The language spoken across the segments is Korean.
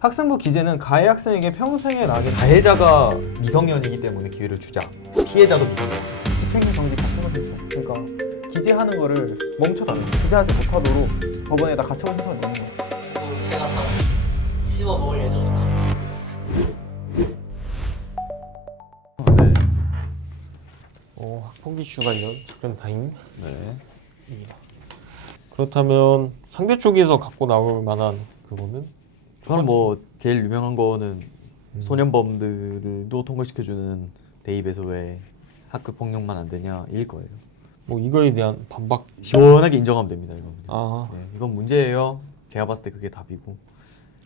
학생부 기재는 가해 학생에게 평생에 나게 가해자가 미성년이기 때문에 기회를 주자. 피해자도 미성년. 집행 정지 같은 것도 있어. 그러니까 기재하는 거를 멈춰달라. 기재하지 못하도록 법원에다 가처분 신청을 넣는 거야. 제가 다 씹어 먹을 예정으로 하고 있습니다. 네. 학폭 이슈 관련 작전 타임. 네. 그렇다면 상대 쪽에서 갖고 나올 만한 그거는 저는 뭐 제일 유명한 거는 소년범들도 통과시켜주는 대입에서의 학교 폭력만 안 되냐일 거예요. 뭐 이거에 대한 반박. 시원하게 인정하면 됩니다. 이건. 아, 네, 이건 문제예요. 제가 봤을 때 그게 답이고.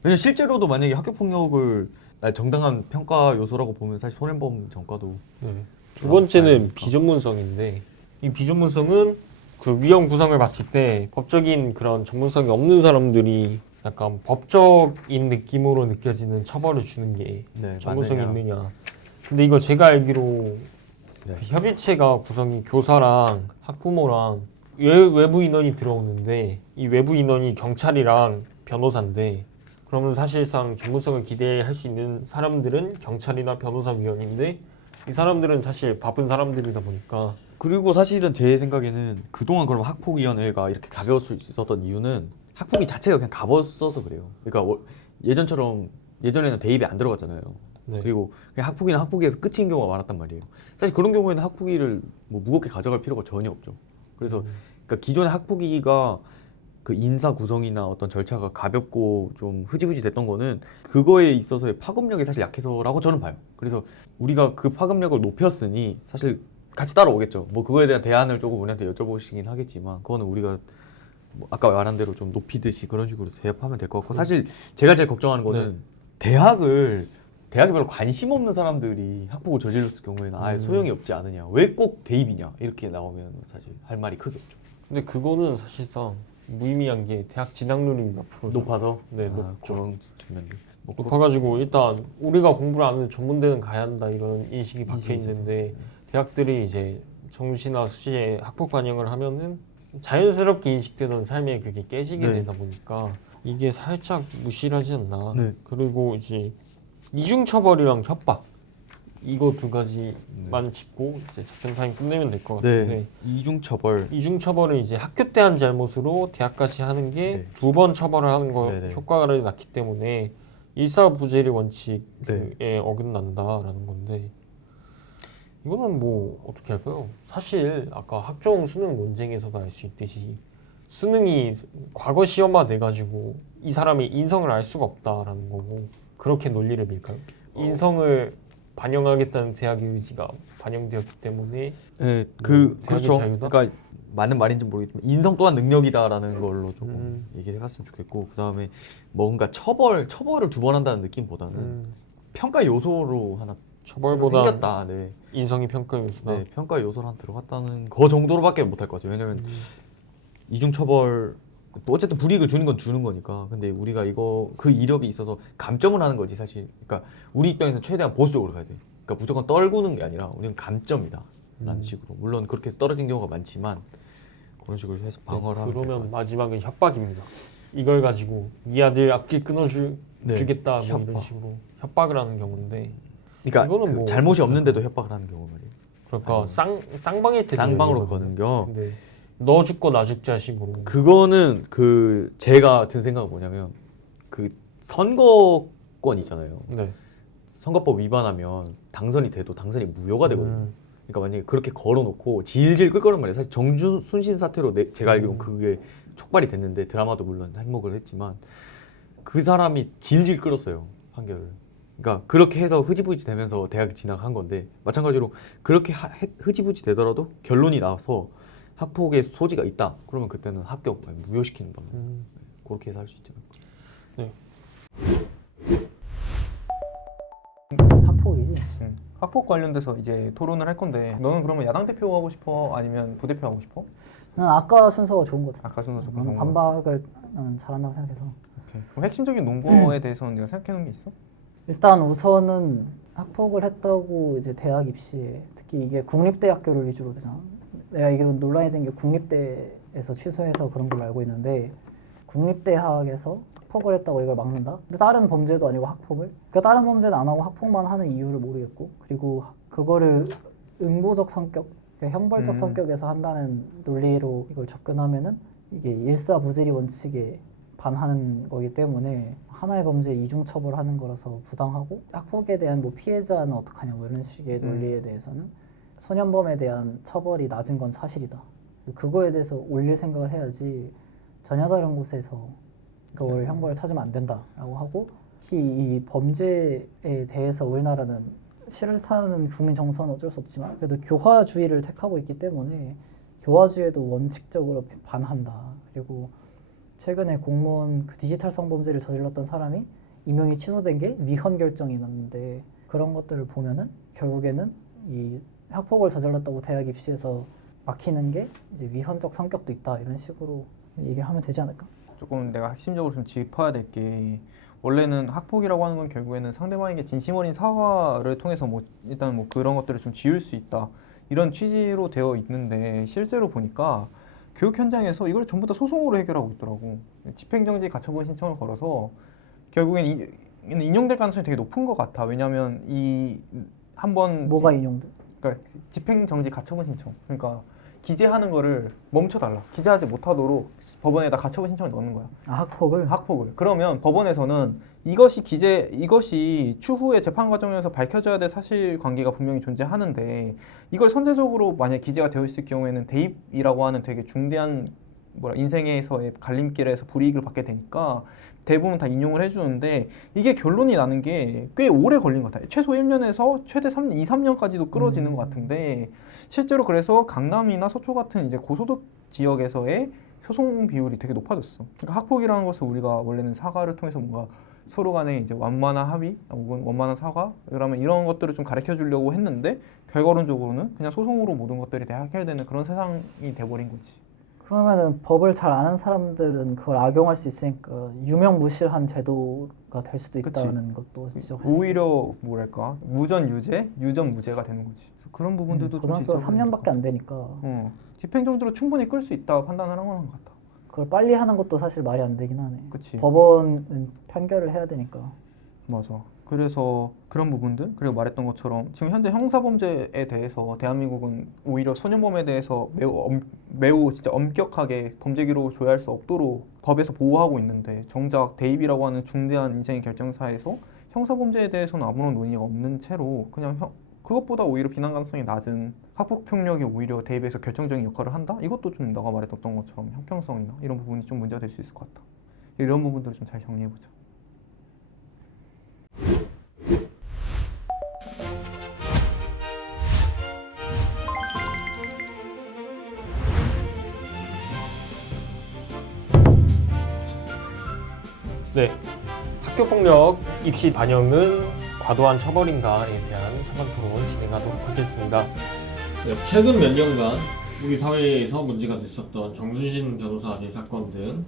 왜냐면 실제로도 만약에 학교 폭력을 정당한 평가 요소라고 보면 사실 소년범 전과도 네. 두 번째는 비전문성인데 이 비전문성은 그 위험 구성을 봤을 때 법적인 그런 전문성이 없는 사람들이 약간 법적인 느낌으로 느껴지는 처벌을 주는 게 네, 전문성이 맞느냐. 있느냐. 근데 이거 제가 알기로 네. 그 협의체가 구성이 교사랑 학부모랑 외부 인원이 들어오는데 이 외부 인원이 경찰이랑 변호사인데 그러면 사실상 전문성을 기대할 수 있는 사람들은 경찰이나 변호사위원인데 이 사람들은 사실 바쁜 사람들이다 보니까 그리고 사실은 제 생각에는 그동안 그럼 학폭위원회가 이렇게 가벼울 수 있었던 이유는 학폭위 자체가 그냥 가봤어서 그래요. 그러니까 예전에는 대입에 안 들어갔잖아요. 네. 그리고 그냥 학폭위는 학폭위에서 끝인 경우가 많았단 말이에요. 사실 그런 경우에는 학폭위를 뭐 무겁게 가져갈 필요가 전혀 없죠. 그래서 그러니까 기존의 학폭위가 그 인사 구성이나 어떤 절차가 가볍고 좀 흐지부지 됐던 거는 그거에 있어서의 파급력이 사실 약해서라고 저는 봐요. 그래서 우리가 그 파급력을 높였으니 사실 같이 따라오겠죠. 뭐 그거에 대한 대안을 조금 우리한테 여쭤보시긴 하겠지만 그거는 우리가 뭐 아까 말한 대로 좀 높이듯이 그런 식으로 대합하면 될 것 같고 사실 제가 제일 걱정하는 거는 대학에 별로 관심 없는 사람들이 학폭을 저질렀을 경우에는 아예 소용이 없지 않으냐. 왜 꼭 대입이냐 이렇게 나오면 사실 할 말이 크게 없죠. 근데 그거는 사실상 무의미한 게 대학 진학률이 몇 프로죠? 높아서 네, 높죠. 그런 측면들. 뭐 높아가지고 일단 우리가 공부를 안 해도 전문대는 가야 한다 이런 인식이 박혀 인식이 있는데 대학들이 이제 정시나 수시에 학폭 반영을 하면은 자연스럽게 인식되던 삶에 그게 깨지게 네. 되다 보니까 이게 살짝 무시를 하지 않나. 네. 그리고 이제 이중처벌이랑 협박 이거 두 가지만 짚고 이제 작전 타임 끝내면 될 것 같은데 네. 이중처벌. 이중처벌은 이제 학교 때 한 잘못으로 대학까지 하는 게 네. 두 번 처벌을 하는 거 네네. 효과를 낳기 때문에 일사부재리 원칙에 네. 어긋난다라는 건데 이거는 뭐 어떻게 할까요? 사실 아까 학종 수능 논쟁에서도 알 수 있듯이 수능이 과거 시험화 돼가지고 이 사람의 인성을 알 수가 없다라는 거고 그렇게 논리를 밀까요? 인성을 반영하겠다는 대학의 의지가 반영되었기 때문에 네, 대학의 그렇죠. 자유다? 그러니까 맞는 말인지 모르겠지만 인성 또한 능력이다라는 걸로 조금 얘기해봤으면 좋겠고 그 다음에 뭔가 처벌을 두 번 한다는 느낌보다는 평가 요소로 하나 처벌보다 생겼다. 네. 인성이 평가 요소다. 네, 평가 요소로 하나 들어갔다는 거 정도로밖에 못할 것 같아요. 왜냐면 이중처벌 또 어쨌든 불이익을 주는 건 주는 거니까. 근데 우리가 그 이력이 있어서 감점을 하는 거지 사실. 그러니까 우리 입장에서 최대한 보수적으로 가야 돼. 그러니까 무조건 떨구는 게 아니라 우리는 감점이다. 라는 식으로. 물론 그렇게 해서 떨어진 경우가 많지만 그런 식으로 해서 방어를 하면 될 그러면 마지막은 협박입니다. 이걸 가지고 네 아들 앞길 끊어주겠다 뭐 이런 협박. 식으로 협박을 하는 경우인데 그러니까 이거는 그 뭐 잘못이 어떻게 없는데도 협박을 하는 경우 말이에요. 그러니까 쌍방일 때 쌍방으로 거는 겨. 근데 너 죽고 나 죽자 식으로 그거는 제가 든 생각은 뭐냐면 그 선거권 있잖아요. 네. 선거법 위반하면 당선이 돼도 당선이 무효가 되거든요. 그러니까 만약에 그렇게 걸어놓고 질질 끌 거란 말이에요. 사실 정순신 사태로 제가 알기로는 그게 촉발이 됐는데 드라마도 물론 행복을 했지만 그 사람이 질질 끌었어요 판결을. 그러니까 그렇게 해서 흐지부지 되면서 대학에 진학한 건데 마찬가지로 그렇게 흐지부지 되더라도 결론이 나와서 학폭의 소지가 있다. 그러면 그때는 합격 무효시키는 방법. 그렇게 해서 할 수 있죠. 학폭이지. 학폭 관련돼서 이제 토론을 할 건데 너는 그러면 야당 대표 하고 싶어? 아니면 부대표 하고 싶어? 난 아까 순서가 좋은 것 같아. 아까 순서 조금 나는 좋은 거. 반박을 나는 잘한다고 생각해서. 오케이. 그럼 핵심적인 논거에 대해서는 네가 생각해 놓은 게 있어? 일단 우선은 학폭을 했다고 이제 대학 입시에 특히 이게 국립대학교를 위주로 되잖아. 내가 알기로 논란이 된 게 국립대에서 취소해서 그런 걸로 알고 있는데 국립대학에서 학폭을 했다고 이걸 막는다? 근데 다른 범죄도 아니고 학폭을? 그러니까 다른 범죄는 안 하고 학폭만 하는 이유를 모르겠고, 그리고 그거를 응보적 성격, 그러니까 형벌적 성격에서 한다는 논리로 이걸 접근하면은 이게 일사부재리 원칙에 반하는 거기 때문에 하나의 범죄에 이중 처벌하는 거라서 부당하고, 학폭에 대한 뭐 피해자는 어떡하냐 뭐 이런 식의 논리에 대해서는 소년범에 대한 처벌이 낮은 건 사실이다. 그거에 대해서 올릴 생각을 해야지 전혀 다른 곳에서 그걸 형벌을 찾으면 안 된다라고 하고, 특히 이 범죄에 대해서 우리나라는 싫다는 국민 정서는 어쩔 수 없지만 그래도 교화주의를 택하고 있기 때문에 교화주의에도 원칙적으로 반한다. 그리고 최근에 공무원 그 디지털 성범죄를 저질렀던 사람이 임용이 취소된 게 위헌 결정이 났는데, 그런 것들을 보면은 결국에는 이 학폭을 저질렀다고 대학 입시에서 막히는 게 이제 위헌적 성격도 있다, 이런 식으로 얘기를 하면 되지 않을까? 조금 내가 핵심적으로 좀 짚어야 될 게, 원래는 학폭이라고 하는 건 결국에는 상대방에게 진심 어린 사과를 통해서 뭐 일단 뭐 그런 것들을 좀 지울 수 있다, 이런 취지로 되어 있는데, 실제로 보니까 교육 현장에서 이걸 전부 다 소송으로 해결하고 있더라고. 집행정지 가처분 신청을 걸어서 결국엔 인용될 가능성이 되게 높은 것 같아. 왜냐하면 이 한번 뭐가 인용돼? 그러니까 집행정지 가처분 신청, 그러니까 기재하는 거를 멈춰달라, 기재하지 못하도록 법원에다 가처분 신청을 넣는 거야. 아, 학폭을? 그러면 법원에서는 이것이 추후에 재판 과정에서 밝혀져야 될 사실관계가 분명히 존재하는데, 이걸 선제적으로 만약 기재가 되어 있을 경우에는 대입이라고 하는 되게 중대한 인생에서의 갈림길에서 불이익을 받게 되니까 대부분 다 인용을 해주는데, 이게 결론이 나는 게 꽤 오래 걸린 것 같아요. 최소 1년에서 최대 2, 3년까지도 끌어지는 것 같은데, 실제로 그래서 강남이나 서초 같은 이제 고소득 지역에서의 소송 비율이 되게 높아졌어. 그러니까 학폭이라는 것을 우리가 원래는 사과를 통해서 뭔가 서로 간에 이제 완만한 합의 혹은 완만한 사과, 그러면 이런 것들을 좀 가르쳐 주려고 했는데, 결과론적으로는 그냥 소송으로 모든 것들이 다 해결되는 그런 세상이 돼버린 거지. 그러면은 법을 잘 아는 사람들은 그걸 악용할 수 있으니까 유명무실한 제도가 될 수도 있다는 것도 지적할 수 오히려 뭐랄까, 무전 유죄, 유전 무죄가 되는 거지. 그래서 그런 부분들도 좀 고등학교가 지적을 3년밖에 안 되니까 집행정지로 충분히 끌 수 있다 판단을 한 것 같아. 그걸 빨리 하는 것도 사실 말이 안 되긴 하네. 그치. 법원은 판결을 해야 되니까. 맞아. 그래서 그런 부분들, 그리고 말했던 것처럼 지금 현재 형사범죄에 대해서 대한민국은 오히려 소년범에 대해서 매우 진짜 엄격하게 범죄 기록을 조회할 수 없도록 법에서 보호하고 있는데, 정작 대입이라고 하는 중대한 인생의 결정사에서 형사범죄에 대해서는 아무런 논의가 없는 채로 그냥 그것보다 오히려 비난 가능성이 낮은 학폭 폭력이 오히려 대입에서 결정적인 역할을 한다? 이것도 좀 너가 말했던 것처럼 형평성이나 이런 부분이 좀 문제가 될 수 있을 것 같다. 이런 부분들을 좀 잘 정리해보자. 네, 학교폭력 입시 반영은 과도한 처벌인가에 대한 차관 토론 진행하도록 하겠습니다. 네, 최근 몇 년간 우리 사회에서 문제가 됐었던 정순신 변호사 아들 사건 등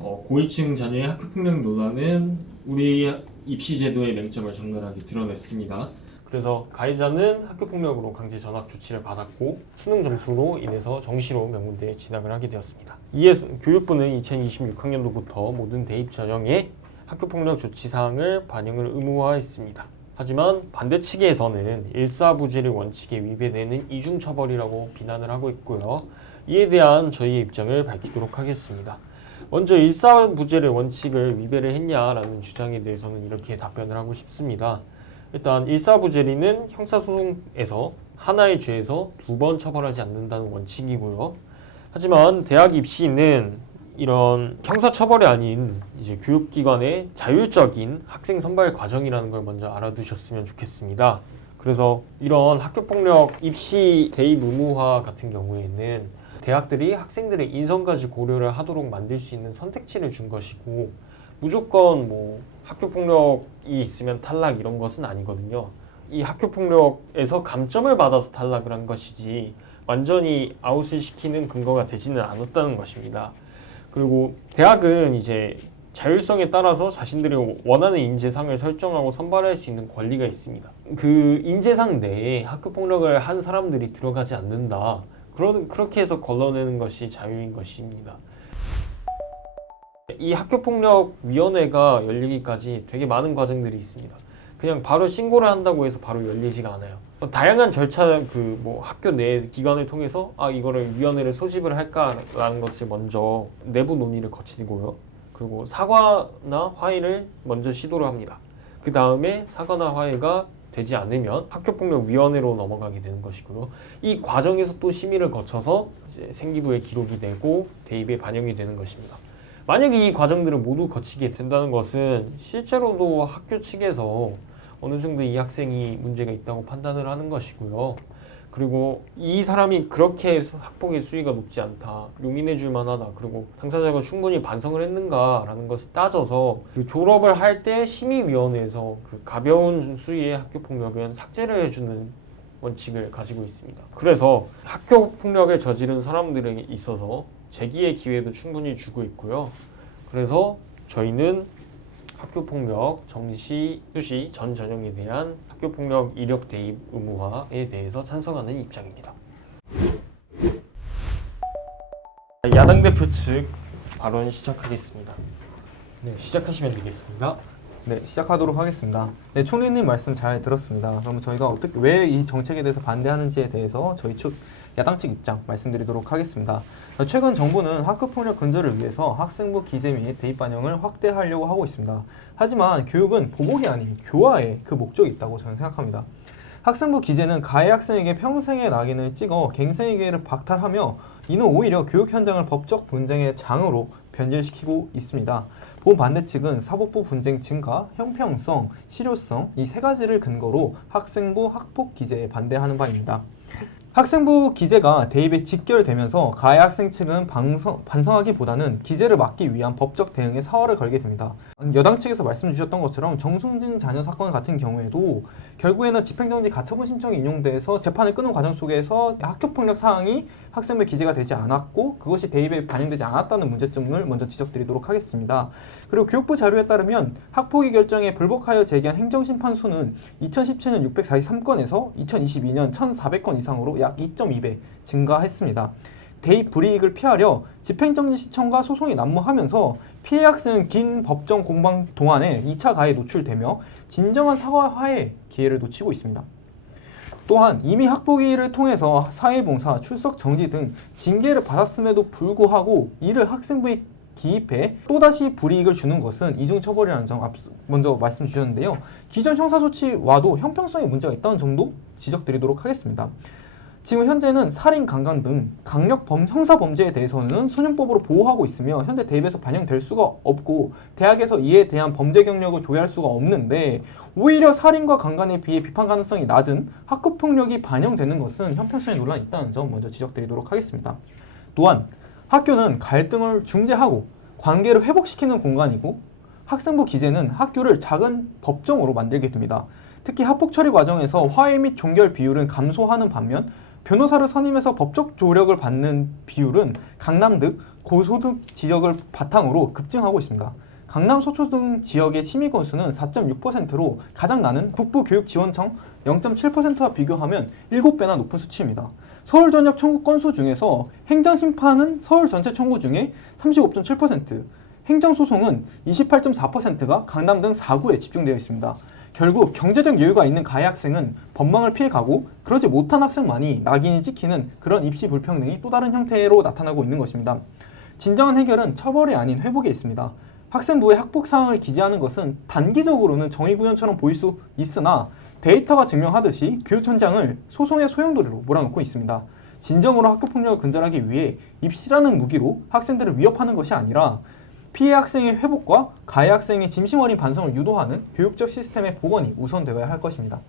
고위층 자녀의 학교폭력 논란은 우리 입시 제도의 맹점을 적나라하게 드러냈습니다. 그래서 가해자는 학교폭력으로 강제 전학 조치를 받았고 수능 점수로 인해서 정시로 명문대에 진학을 하게 되었습니다. 이에 교육부는 2026학년도부터 모든 대입 전형에 학교폭력 조치 사항을 반영을 의무화했습니다. 하지만 반대 측에서는 일사부재리 원칙에 위배되는 이중처벌이라고 비난을 하고 있고요. 이에 대한 저희의 입장을 밝히도록 하겠습니다. 먼저 일사부재리 원칙을 위배를 했냐라는 주장에 대해서는 이렇게 답변을 하고 싶습니다. 일단 일사부재리는 형사소송에서 하나의 죄에서 2번 처벌하지 않는다는 원칙이고요. 하지만 대학 입시는 이런 형사처벌이 아닌 이제 교육기관의 자율적인 학생 선발 과정이라는 걸 먼저 알아두셨으면 좋겠습니다. 그래서 이런 학교폭력 입시 대입 의무화 같은 경우에는 대학들이 학생들의 인성까지 고려를 하도록 만들 수 있는 선택지를 준 것이고, 무조건 뭐 학교폭력이 있으면 탈락 이런 것은 아니거든요. 이 학교폭력에서 감점을 받아서 탈락을 한 것이지 완전히 아웃을 시키는 근거가 되지는 않았다는 것입니다. 그리고 대학은 이제 자율성에 따라서 자신들이 원하는 인재상을 설정하고 선발할 수 있는 권리가 있습니다. 그 인재상 내에 학교폭력을 한 사람들이 들어가지 않는다. 그렇게 해서 걸러내는 것이 자유인 것입니다. 이 학교폭력위원회가 열리기까지 되게 많은 과정들이 있습니다. 그냥 바로 신고를 한다고 해서 바로 열리지가 않아요. 다양한 절차 그 뭐 학교 내 기관을 통해서 이거를 위원회를 소집을 할까라는 것을 먼저 내부 논의를 거치고요. 그리고 사과나 화해를 먼저 시도를 합니다. 그 다음에 사과나 화해가 되지 않으면 학교폭력위원회로 넘어가게 되는 것이고요. 이 과정에서 또 심의를 거쳐서 이제 생기부에 기록이 되고 대입에 반영이 되는 것입니다. 만약에 이 과정들을 모두 거치게 된다는 것은 실제로도 학교 측에서 어느 정도 이 학생이 문제가 있다고 판단을 하는 것이고요. 그리고 이 사람이 그렇게 학폭의 수위가 높지 않다, 용인해 줄 만하다, 그리고 당사자가 충분히 반성을 했는가라는 것을 따져서 그 졸업을 할 때 심의위원회에서 그 가벼운 수위의 학교폭력은 삭제를 해주는 원칙을 가지고 있습니다. 그래서 학교폭력을 저지른 사람들에게 있어서 재기의 기회도 충분히 주고 있고요. 그래서 저희는 학교폭력 정시, 수시 전 전형에 대한 학교폭력 이력 대입 의무화에 대해서 찬성하는 입장입니다. 야당 대표 측 발언 시작하겠습니다. 네, 시작하시면 되겠습니다. 네, 시작하도록 하겠습니다. 네, 총리님 말씀 잘 들었습니다. 그럼 저희가 어떻게 왜 이 정책에 대해서 반대하는지에 대해서 저희 측 야당 측 입장 말씀드리도록 하겠습니다. 최근 정부는 학교폭력 근절을 위해서 학생부 기재 및 대입 반영을 확대하려고 하고 있습니다. 하지만 교육은 보복이 아닌 교화에 그 목적이 있다고 저는 생각합니다. 학생부 기재는 가해 학생에게 평생의 낙인을 찍어 갱생의 기회를 박탈하며 이는 오히려 교육 현장을 법적 분쟁의 장으로 변질시키고 있습니다. 보험 반대 측은 사법부 분쟁 증가, 형평성, 실효성 이 세 가지를 근거로 학생부 학폭 기재에 반대하는 바입니다. 학생부 기재가 대입에 직결되면서 가해 학생 측은 반성하기보다는 기재를 막기 위한 법적 대응에 사활을 걸게 됩니다. 여당 측에서 말씀 주셨던 것처럼 정순진 자녀 사건 같은 경우에도 결국에는 집행정지 가처분 신청이 인용돼서 재판을 끄는 과정 속에서 학교폭력 사항이 학생부에 기재가 되지 않았고 그것이 대입에 반영되지 않았다는 문제점을 먼저 지적드리도록 하겠습니다. 그리고 교육부 자료에 따르면 학폭위 결정에 불복하여 제기한 행정심판 수는 2017년 643건에서 2022년 1,400건 이상으로 약 2.2배 증가했습니다. 대입 불이익을 피하려 집행정지 시청과 소송이 난무하면서 피해 학생은 긴 법정 공방 동안에 2차 가해에 노출되며 진정한 사과와 화해 기회를 놓치고 있습니다. 또한 이미 학폭위를 통해서 사회봉사, 출석 정지 등 징계를 받았음에도 불구하고 이를 학생부에 기입해 또다시 불이익을 주는 것은 이중처벌이라는 점 먼저 말씀 주셨는데요. 기존 형사조치와도 형평성에 문제가 있다는 점도 지적드리도록 하겠습니다. 지금 현재는 살인, 강간 등 강력 형사범죄에 대해서는 소년법으로 보호하고 있으며 현재 대입에서 반영될 수가 없고 대학에서 이에 대한 범죄 경력을 조회할 수가 없는데 오히려 살인과 강간에 비해 비판 가능성이 낮은 학교폭력이 반영되는 것은 형평성에 논란이 있다는 점 먼저 지적드리도록 하겠습니다. 또한 학교는 갈등을 중재하고 관계를 회복시키는 공간이고 학생부 기재는 학교를 작은 법정으로 만들게 됩니다. 특히 학폭 처리 과정에서 화해 및 종결 비율은 감소하는 반면 변호사를 선임해서 법적 조력을 받는 비율은 강남 등 고소득 지역을 바탕으로 급증하고 있습니다. 강남 서초 등 지역의 시민 건수는 4.6%로 가장 많은 북부교육지원청 0.7%와 비교하면 7배나 높은 수치입니다. 서울 전역 청구 건수 중에서 행정심판은 서울 전체 청구 중에 35.7%, 행정소송은 28.4%가 강남 등 4구에 집중되어 있습니다. 결국 경제적 여유가 있는 가해 학생은 법망을 피해가고 그러지 못한 학생만이 낙인이 찍히는 그런 입시 불평등이 또 다른 형태로 나타나고 있는 것입니다. 진정한 해결은 처벌이 아닌 회복에 있습니다. 학생부의 학폭 사항을 기재하는 것은 단기적으로는 정의구현처럼 보일 수 있으나 데이터가 증명하듯이 교육 현장을 소송의 소용돌이로 몰아넣고 있습니다. 진정으로 학교폭력을 근절하기 위해 입시라는 무기로 학생들을 위협하는 것이 아니라 피해 학생의 회복과 가해 학생의 진심 어린 반성을 유도하는 교육적 시스템의 복원이 우선되어야 할 것입니다.